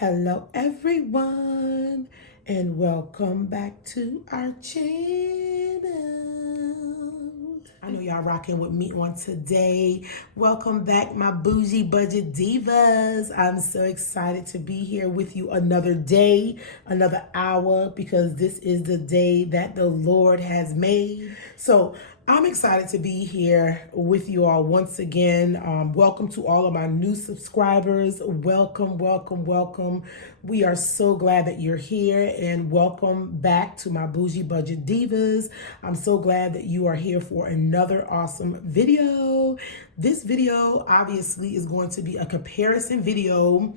Hello everyone and welcome back to our channel. I know y'all rocking with me on today. Welcome back, my bougie budget divas. I'm so excited to be here with you another day, another hour, because this is the day that the Lord has made. So I'm excited to be here with you all once again. Welcome to all of my new subscribers. Welcome, welcome, welcome. We are so glad that you're here, and welcome back to my Bougie Budget Divas. I'm so glad that you are here for another awesome video. This video obviously is going to be a comparison video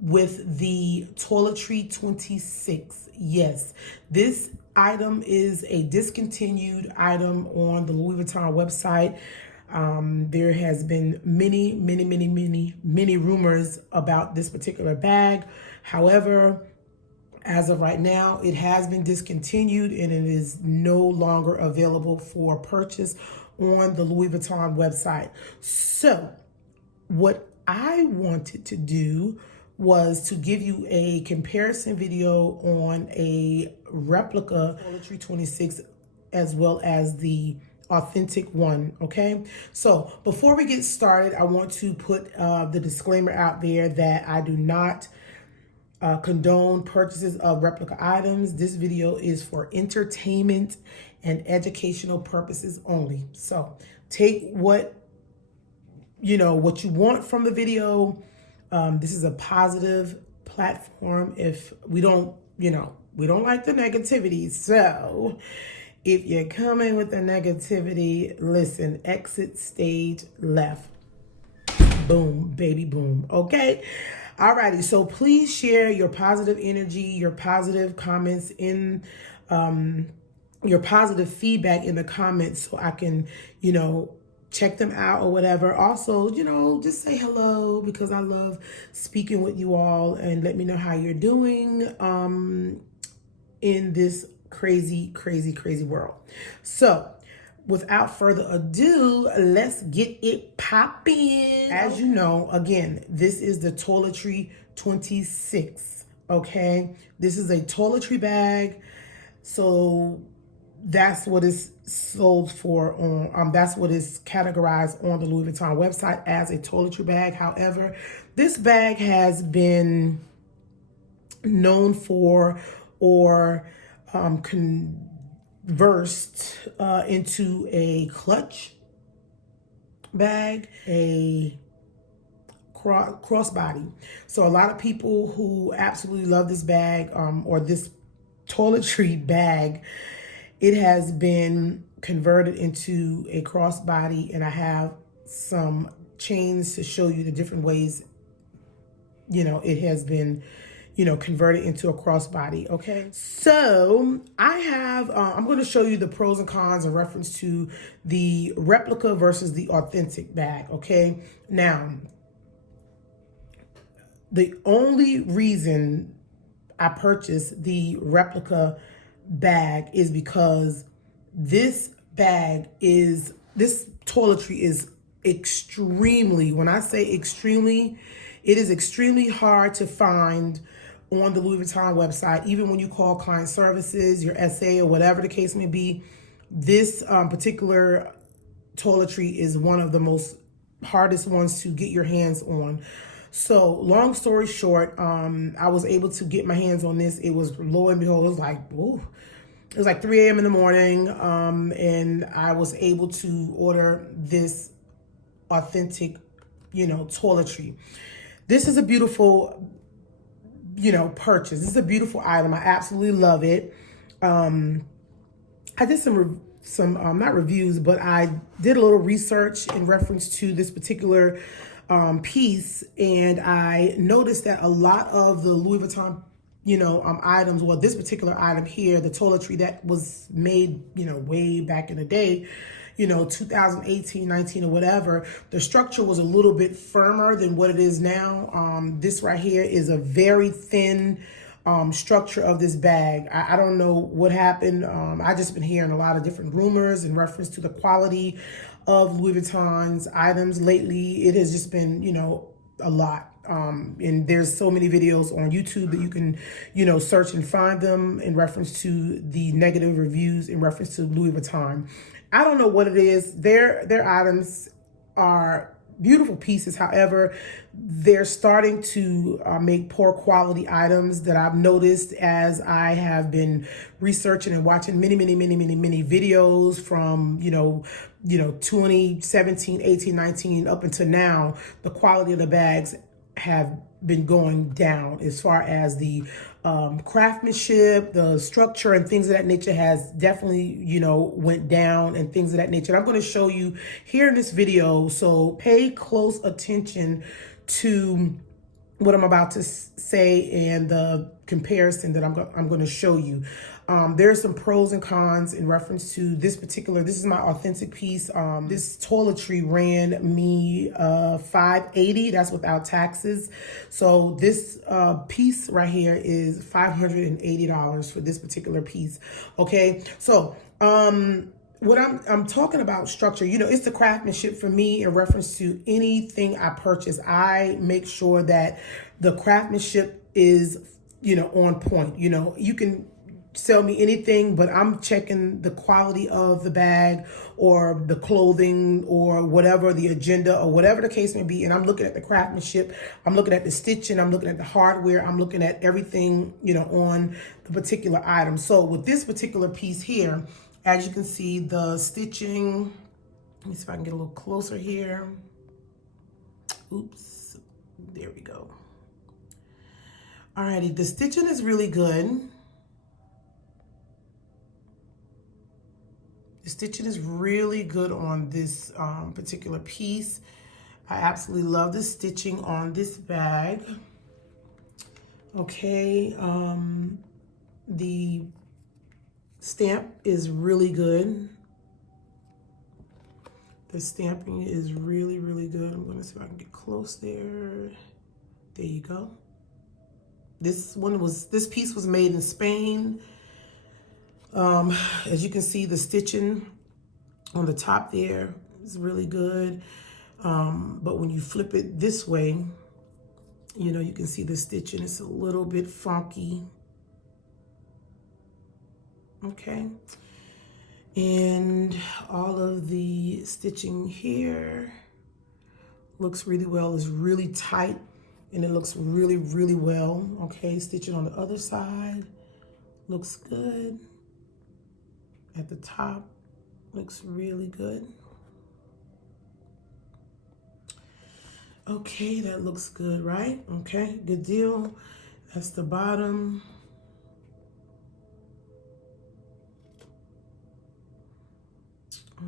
with the Toiletry 26. Yes, this item is a discontinued item on the Louis Vuitton website. There has been many rumors about this particular bag. However, as of right now, it has been discontinued and it is no longer available for purchase on the Louis Vuitton website. So what I wanted to do was to give you a comparison video on a replica Toiletry 26 as well as the authentic one, okay? So before we get started, I want to put the disclaimer out there that I do not condone purchases of replica items. This video is for entertainment and educational purposes only. So take what you want from the video. This is a positive platform. If we don't like the negativity. So if you're coming with the negativity, listen, exit stage left. Boom, baby, boom. Okay. Alrighty. So please share your positive energy, your positive comments in, your positive feedback in the comments so I can, check them out or whatever. Also, just say hello because I love speaking with you all, and let me know how you're doing in this crazy world. So without further ado, let's get it popping. As you know, again, this is the Toiletry 26, okay? This is a toiletry bag. So that's what it's sold for on, that's what is categorized on the Louis Vuitton website as a toiletry bag. However, this bag has been known for or conversed into a clutch bag, a crossbody. So a lot of people who absolutely love this bag or this toiletry bag, it has been converted into a crossbody, and I have some chains to show you the different ways, it has been, converted into a crossbody, okay? So I have, I'm going to show you the pros and cons in reference to the replica versus the authentic bag, okay? Now, the only reason I purchased the replica bag is because this toiletry is extremely, when I say extremely, it is extremely hard to find on the Louis Vuitton website. Even when you call client services, your SA or whatever the case may be, this particular toiletry is one of the most hardest ones to get your hands on. So long story short, I was able to get my hands on this. It was, lo and behold, it was like 3 a.m. in the morning. And I was able to order this authentic, toiletry. This is a beautiful, purchase. This is a beautiful item. I absolutely love it. I did some not reviews, but I did a little research in reference to this particular piece, and I noticed that a lot of the Louis Vuitton, items, well, this particular item here, the toiletry that was made, way back in the day, 2018, 19 or whatever, the structure was a little bit firmer than what it is now. This right here is a very thin structure of this bag. I don't know what happened. I just been hearing a lot of different rumors in reference to the quality of Louis Vuitton's items lately. It has just been, a lot. And there's so many videos on YouTube that you can, search and find them in reference to the negative reviews in reference to Louis Vuitton. I don't know what it is. Their items are beautiful pieces. However, they're starting to make poor quality items that I've noticed as I have been researching and watching many videos from, 2017, 18, 19 up until now. The quality of the bags have been going down as far as the craftsmanship, the structure and things of that nature has definitely, went down and things of that nature. And I'm going to show you here in this video. So pay close attention to what I'm about to say and the comparison that I'm going to show you. There's some pros and cons in reference to this is my authentic piece. This Toiletry ran me $580, that's without taxes. So this piece right here is $580 for this particular piece. Okay, so what I'm talking about structure, it's the craftsmanship for me in reference to anything I purchase. I make sure that the craftsmanship is, on point. You can sell me anything, but I'm checking the quality of the bag or the clothing or whatever, the agenda or whatever the case may be. And I'm looking at the craftsmanship. I'm looking at the stitching. I'm looking at the hardware. I'm looking at everything, on the particular item. So with this particular piece here, as you can see, the stitching, let me see if I can get a little closer here. Oops, there we go. Alrighty, the stitching is really good. The stitching is really good on this particular piece. I absolutely love the stitching on this bag. Okay, the stamp is really good. The stamping is really good. I'm gonna see if I can get close there. There you go. This piece was made in Spain. As you can see, the stitching on the top there is really good. But when you flip it this way, you can see the stitching. It's a little bit funky. Okay. And all of the stitching here looks really well. It's really tight and it looks really well. Okay, stitching on the other side looks good. At the top, looks really good. Okay, that looks good, right? Okay, good deal. That's the bottom.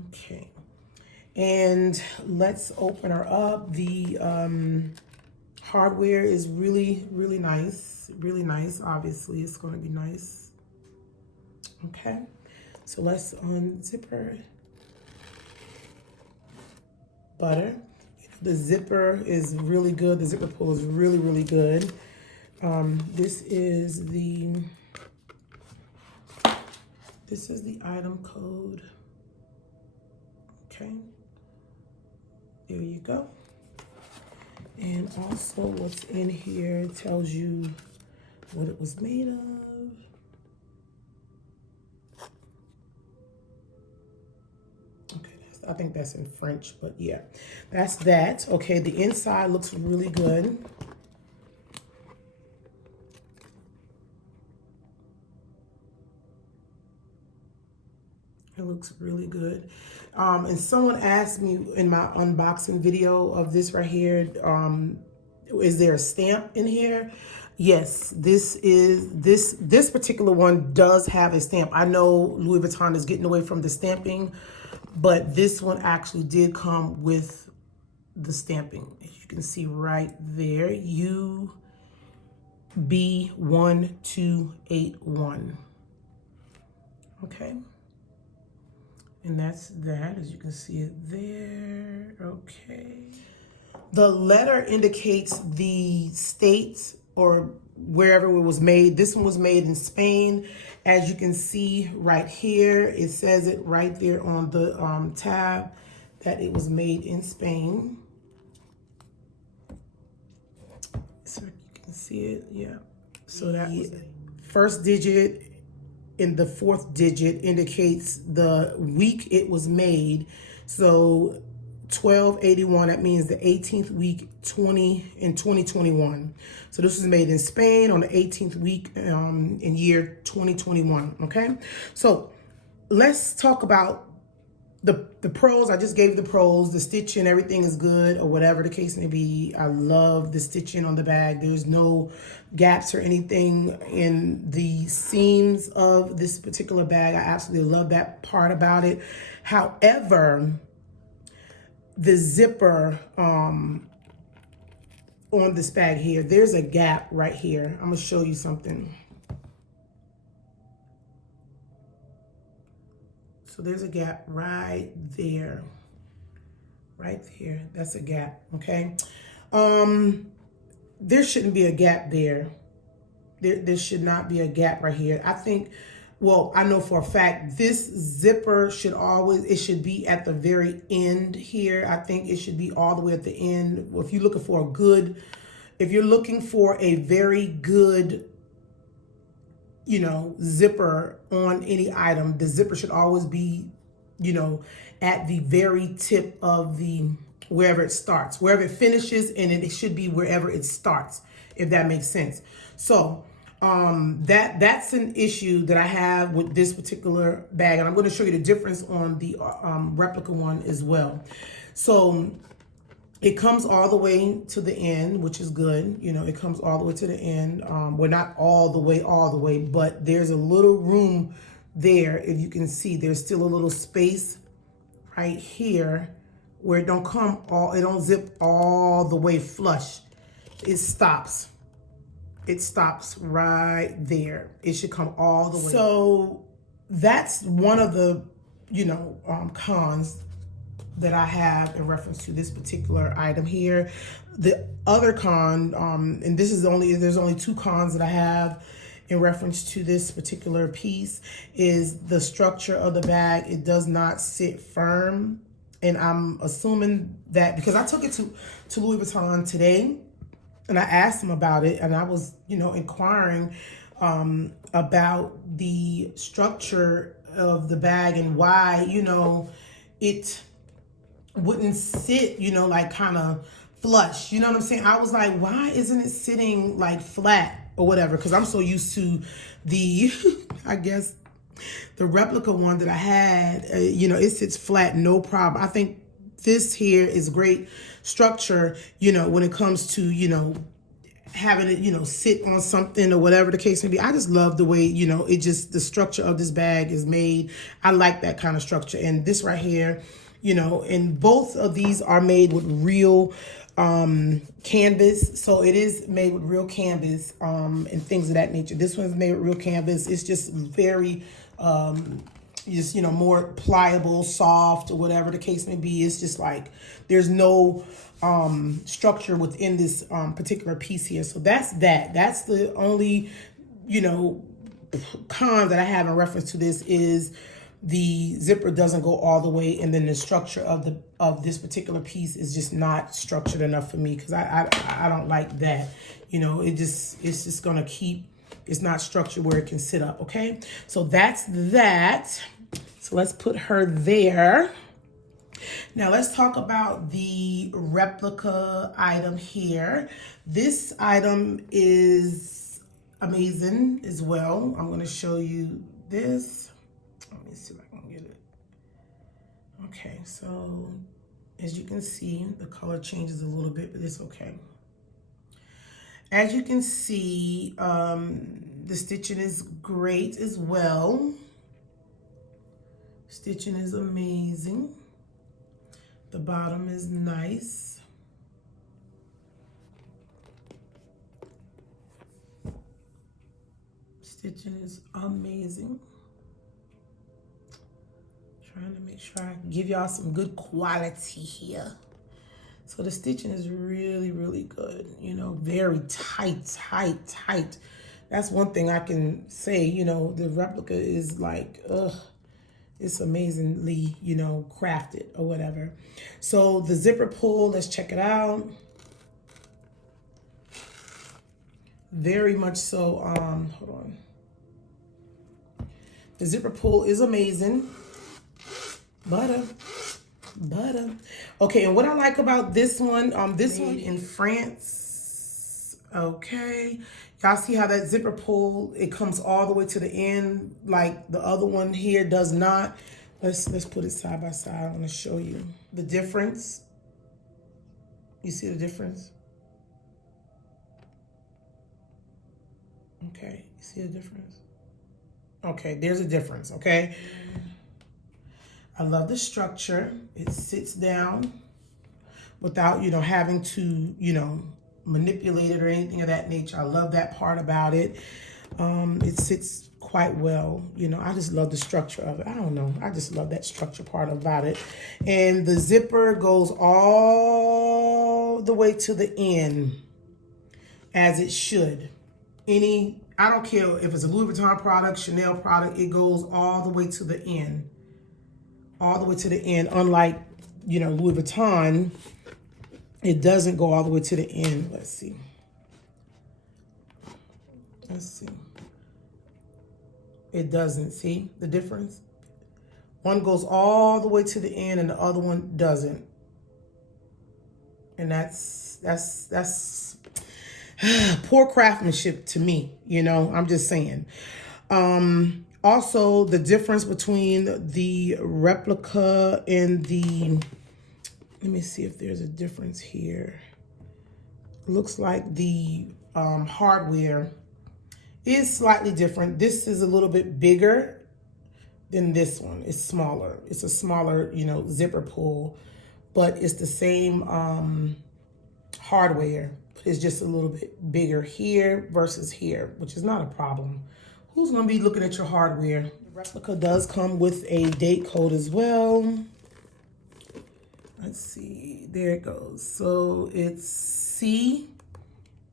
Okay, and let's open her up. The hardware is really nice, Obviously, it's going to be nice. Okay. So let's unzip her. Butter. The zipper is really good. The zipper pull is really good. This is the item code. Okay. There you go. And also what's in here tells you what it was made of. I think that's in French, but yeah, that's that. Okay, the inside looks really good. It looks really good. And someone asked me in my unboxing video of this right here, is there a stamp in here? Yes, this particular one does have a stamp. I know Louis Vuitton is getting away from the stamping, but this one actually did come with the stamping. As you can see right there, UB1281. Okay. And that's that, as you can see it there. Okay. The letter indicates the state or wherever it was made. This one was made in Spain. As you can see right here, it says it right there on the tab that it was made in Spain. can see it, yeah. So that was first digit and the fourth digit indicates the week it was made. So 1281, that means the 18th week in 2021. So this was made in Spain on the 18th week in year 2021. Okay, so let's talk about the pros. I just gave the pros. The stitching, everything is good, or whatever the case may be. I love the stitching on the bag. There's no gaps or anything in the seams of this particular bag. I absolutely love that part about it. However, the zipper on this bag here, there's a gap right here. I'm gonna show you something. So there's a gap right there. Right there. That's a gap, okay? There shouldn't be a gap there. There should not be a gap right here. I think, well, I know for a fact this zipper should always, it should be at the very end here. I think it should be all the way at the end. If you're looking for a good, if you're looking for a very good, you know, zipper on any item, the zipper should always be, you know, at the very tip of the, wherever it starts, wherever it finishes, and it should be wherever it starts, if that makes sense. So that's an issue that I have with this particular bag, and I'm going to show you the difference on the replica one as well. So it comes all the way to the end, which is good. You know, it comes all the way to the end. Well, not all the way, but there's a little room there. If you can see, there's still a little space right here where it don't come all, it don't zip all the way flush. It stops. It stops right there. It should come all the way. So that's one of the, you know, cons that I have in reference to this particular item here. The other con, and this is there's only two cons that I have in reference to this particular piece, is the structure of the bag. It does not sit firm. And I'm assuming that because I took it to Louis Vuitton today and I asked them about it, and I was, you know, inquiring about the structure of the bag and why, you know, it wouldn't sit, you know, like kind of flush. You know what I'm saying? I was like, why isn't it sitting like flat or whatever? Because I'm so used to the, I guess, the replica one that I had, you know, it sits flat, no problem. I think this here is great structure, you know, when it comes to, you know, having it, you know, sit on something or whatever the case may be. I just love the way, you know, it just, the structure of this bag is made. I like that kind of structure. And this right here, you know, and both of these are made with real canvas. So it is made with real canvas and things of that nature. This one's made with real canvas. It's just very just, you know, more pliable, soft, or whatever the case may be. It's just like there's no structure within this particular piece here. So that's the only, you know, con that I have in reference to this is the zipper doesn't go all the way, and then the structure of this particular piece is just not structured enough for me, because I don't like that. You know, it's just gonna keep, it's not structured where it can sit up. Okay, so that's that. So let's put her there. Now let's talk about the replica item here. This item is amazing as well. I'm gonna show you this. Let me see if I can get it. Okay, so as you can see, the color changes a little bit, but it's okay. As you can see, the stitching is great as well. Stitching is amazing. The bottom is nice. Stitching is amazing. Trying to make sure I give y'all some good quality here. So the stitching is really, really good. You know, very tight. That's one thing I can say. You know, the replica is like, it's amazingly, you know, crafted or whatever. So the zipper pull, let's check it out. Very much so. Hold on. The zipper pull is amazing. Butter. Okay, and what I like about this one in France. Okay. Y'all see how that zipper pull, it comes all the way to the end, like the other one here does not. Let's put it side by side. I want to show you the difference. You see the difference? Okay, you see the difference? Okay, there's a difference, okay? I love the structure. It sits down without, having to, manipulate it or anything of that nature. I love that part about it. It sits quite well. I just love the structure of it. I don't know. I just love that structure part about it. And the zipper goes all the way to the end, as it should. I don't care if it's a Louis Vuitton product, Chanel product, it goes all the way to the end. All the way to the end. Unlike, Louis Vuitton, it doesn't go all the way to the end. Let's see. It doesn't. See the difference? One goes all the way to the end and the other one doesn't. And that's poor craftsmanship to me, I'm just saying. Also, the difference between the replica and let me see if there's a difference here. It looks like the hardware is slightly different. This is a little bit bigger than this one. It's smaller. It's a smaller, zipper pull, but it's the same hardware. But it's just a little bit bigger here versus here, which is not a problem. Who's going to be looking at your hardware? The replica does come with a date code as well. Let's see. There it goes. So it's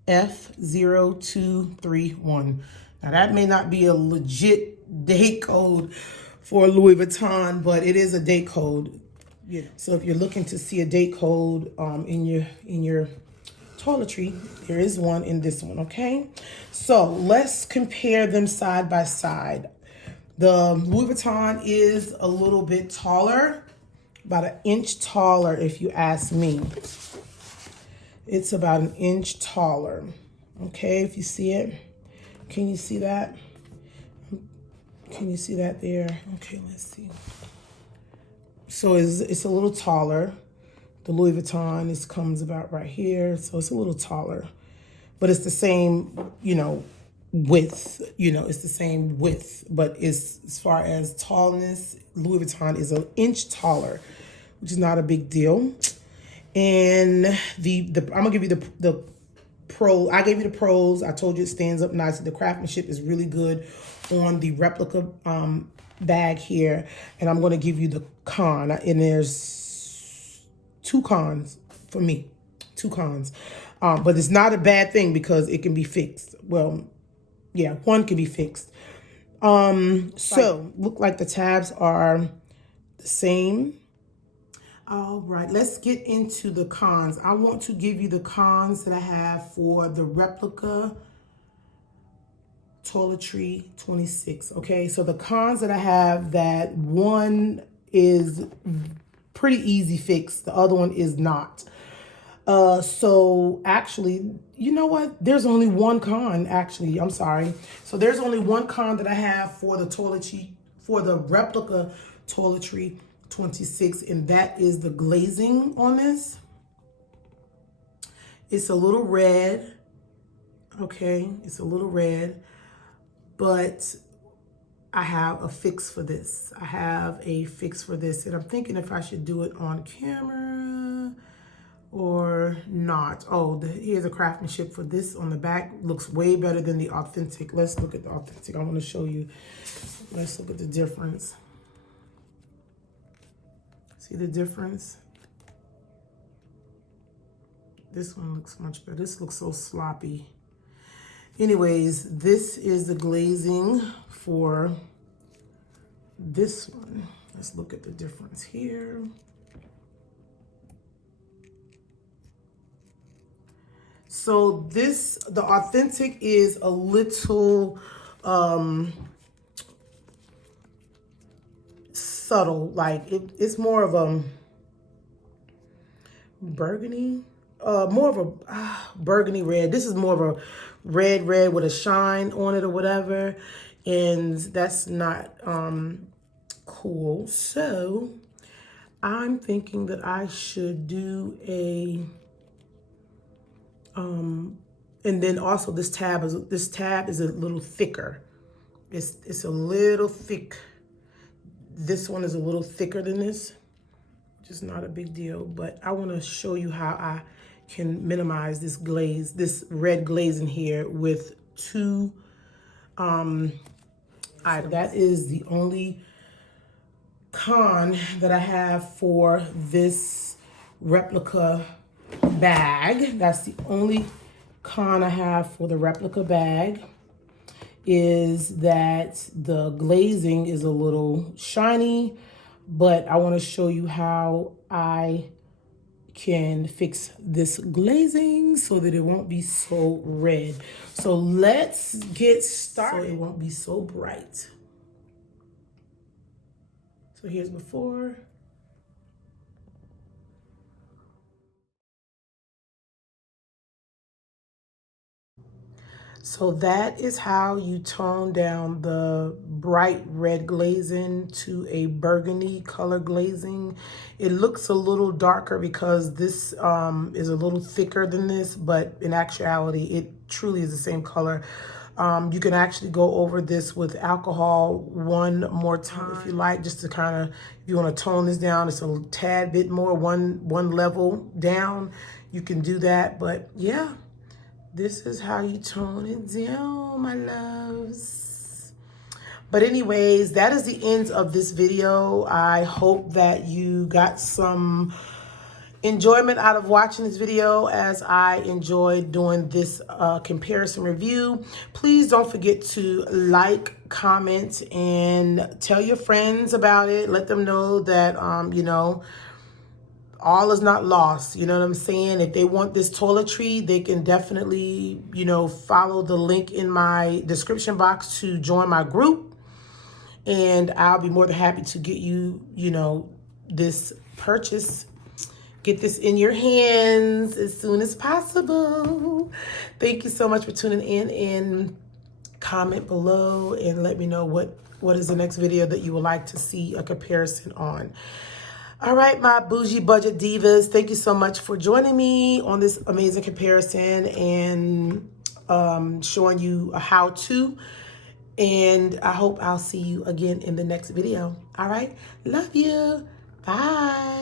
CF0231. Now that may not be a legit date code for Louis Vuitton, but it is a date code. Yeah. So if you're looking to see a date code in your toiletry, there is one in this one, okay? So let's compare them side by side. The Louis Vuitton is a little bit taller, about an inch taller if you ask me. It's about an inch taller, okay, if you see it. Can you see that? Can you see that there? Okay, let's see. So it's a little taller. The Louis Vuitton comes about right here, so it's a little taller. But it's the same, width. It's the same width. But as far as tallness, Louis Vuitton is an inch taller, which is not a big deal. And I'm gonna give you the pro. I gave you the pros. I told you it stands up nicely. The craftsmanship is really good on the replica bag here, and I'm gonna give you the con. And there's two cons for me, but it's not a bad thing because it can be fixed. Well, yeah, one can be fixed. So look like the tabs are the same. All right, let's get into the cons. I want to give you the cons that I have for the Replica Toiletry 26, okay? So the cons that I have, that one is pretty easy fix, the other one is not. So actually, you know what? There's only one con, actually. I'm sorry. So there's only one con that I have for the toiletry, for the Replica Toiletry 26, and that is the glazing on this. It's a little red, okay? It's a little red, but I have a fix for this. And I'm thinking if I should do it on camera or not. Oh, here's a craftsmanship for this on the back. Looks way better than the authentic. Let's look at the authentic. I want to show you. Let's look at the difference. See the difference? This one looks much better. This looks so sloppy. Anyways, this is the glazing for this one. Let's look at the difference here. So the authentic is a little subtle. Like it's more of a burgundy, more of a burgundy red. This is more of a red with a shine on it or whatever. And that's not cool. So I'm thinking that I should do a and then also this tab is a little thicker. It's a little thick. This one is a little thicker than this, which is not a big deal, but I want to show you how I can minimize this glaze, this red glaze in here with two items. That is the only con that I have for this replica bag. That's the only con I have for the replica bag, is that the glazing is a little shiny, but I want to show you how I can fix this glazing so that it won't be so red. So let's get started. So it won't be so bright. So here's before. So that is how you tone down the bright red glazing to a burgundy color glazing. It looks a little darker because this is a little thicker than this, but in actuality, it truly is the same color. You can actually go over this with alcohol one more time if you like, just to kind of, if you want to tone this down, it's a tad bit more, one level down. You can do that, but yeah. This is how you tone it down, my loves. But anyways, that is the end of this video. I hope that you got some enjoyment out of watching this video as I enjoyed doing this comparison review. Please don't forget to like, comment, and tell your friends about it. Let them know that, you know, all is not lost. You know what I'm saying? If they want this toiletry, they can definitely, you know, follow the link in my description box to join my group. And I'll be more than happy to get you, you know, this purchase, get this in your hands as soon as possible. Thank you so much for tuning in, and comment below and let me know what is the next video that you would like to see a comparison on. All right, my bougie budget divas, thank you so much for joining me on this amazing comparison and showing you a how-to. And I hope I'll see you again in the next video. All right, love you. Bye.